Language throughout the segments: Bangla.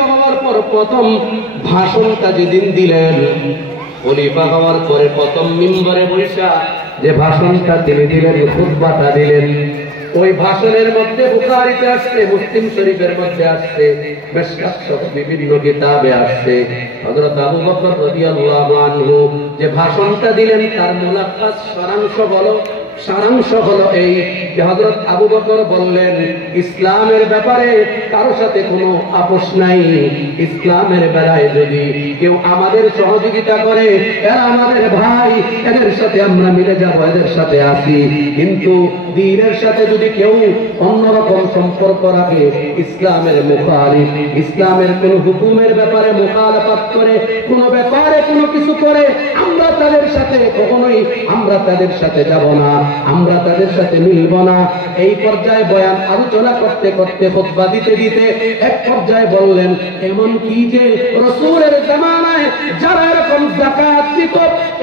খলিফা হওয়ার পর প্রথম ভাষণটা যেদিন দিলেন, খলিফা হওয়ার পরে প্রথম মিম্বরে বৈশা যে ভাষণটা তিনি দিলেন, খুতবাটা দিলেন, ওই ভাষণের মধ্যে বুখারীতে আসছে, মুসলিম শরীফের মধ্যে আসছে, মিশকাত সহ বিভিন্ন কিতাবে আসছে, হযরত আবু বকর রাদিয়াল্লাহু আনহু যে ভাষণটা দিলেন তার মুলাক্কাস সারাংশ হলো এই যে হযরত আবু বকর বললেন, ইসলামের ব্যাপারে কারো সাথে কোনো আপোষ নাই। ইসলামের বেলায় যদি কেউ আমাদের সহযোগিতা করে, এরা আমাদের ভাই, এদের সাথে আমরা মিলে যাব, এদের সাথে আসি। কিন্তু দ্বীনের সাথে যদি কেউ অন্যরকম সম্পর্ক রাখে, ইসলামের মুখালিফ, ইসলামের কোন হুকুমের ব্যাপারে মুখালাফাত করে, কোন ব্যাপারে কোনো কিছু করে, আমরা তাদের সাথে কখনোই আমরা তাদের সাথে যাব না, আমরা তাদের সাথে মিলব না। এই পর্যায়ে বয়ান আলোচনা করতে করতে খুতবা দিতে দিতে এক পর্যায়ে বললেন, এমন কি যে রাসূলের জামানায় যারা এরকম যাকাত দিত,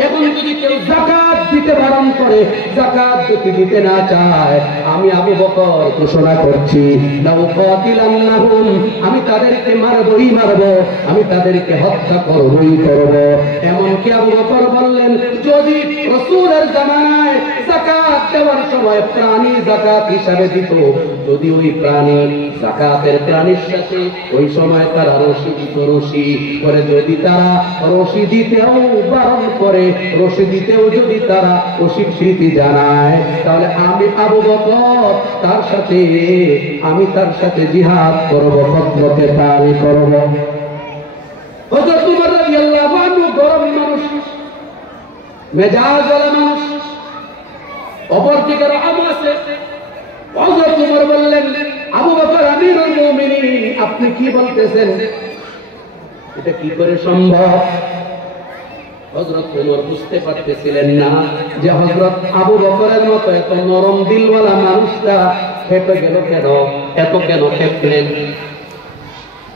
এখন যদি কেউ যাকাত দিতে বারণ করে, যাকাত যদি দিতে না চায়, আমি আবু বকর ঘোষণা করছি, লাউ কাতিলান্নাহুম, আমি তাদেরকে মারবই মারব, আমি তাদেরকে হত্যা করবই করব। এমন কি আবু বকর বললেন, যদি রাসূলের জামানায় যাকাত দেওয়ার সময় প্রাণী যাকাত হিসাবে দিত, যদি ওই প্রাণী যাকাতের প্রাণীর সাথে ওই সময় তারা রশি দিত, রশি করে যদি তারা রশি দিতেও বারণ করে, রশি দিতেও যদি তারা অস্বীকৃতি জানায়, তাহলে আমি আবু বকর আমি তার সাথে জিহাদ করব, খতমতে তারি করব। হযরত উমর রাদিয়াল্লাহু আনহু গরম মানুষ, মেজাজওয়ালা মানুষ, অপরদিকে রহম আছে। হযরত উমর বললেন, আবু বকর আমিরুল মুমিনিন, আপনি কি বলতেছেন, এটা কি করে সম্ভব? হযরত উমর বুঝতে পারতেছিলেন না যে হযরত আবু বকরের মতো এত নরম দিলওয়ালা মানুষটা খেপে গেল কেন, এত কেন খেপলেন?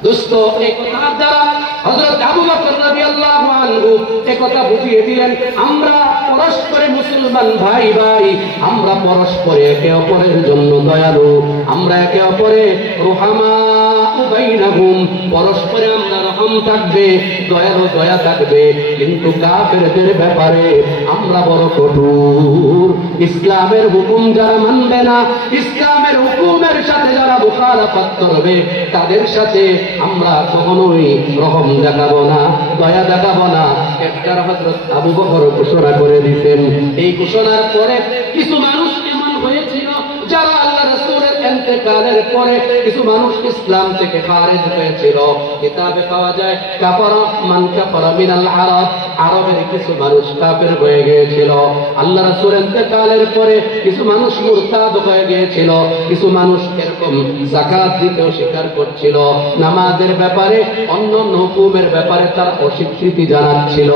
দোস্ত, এই কথার দ্বারা হযরত আবু বকর রাদিয়াল্লাহু আনহু এই কথা বুঝিয়ে দিলেন, আমরা পরস্পরে মুসলমান ভাই ভাই, আমরা পরস্পরে একে অপরের জন্য দয়ালু, আমরা একে অপরে রুহামা বাইনাহুম, পরস্পরে আমরা রহম থাকবে, দয়া থাকবে। কিন্তু কাফেরদের ব্যাপারে আমরা বড় কঠোর। ইসলামের হুকুম যারা মানবে না, ইসলামের হুকুমের সাথে যারা মুখালাফাত করবে, তাদের সাথে আমরা কখনোই রহম দেখাবো না, দয়া দেখাবো না। একবার হযরত আবু বকর ঘোষণা করে দিতেন। এই ঘোষণার পরে কিছু মানুষ এমন হয়েছিল যারা আল্লাহ রাসূলের ইন্তেকালের পরে কিছু মানুষ ইসলাম থেকে খারিজ হয়েছিল। কিতাবে পাওয়া যায়, কাফারা মান কাফারা মিনাল আরব, আরবের কিছু মানুষ কাফের হয়ে গিয়েছিল। আল্লাহ রাসূলের ইন্তেকালের পরে কিছু মানুষ মুরতাদ হয়ে গিয়েছিল, কিছু মানুষ এরকম যাকাত দিতেও স্বীকার করছিল, নামাজের ব্যাপারে, অন্য হুকুমের ব্যাপারে তার অস্বীকৃতি জানাচ্ছিল।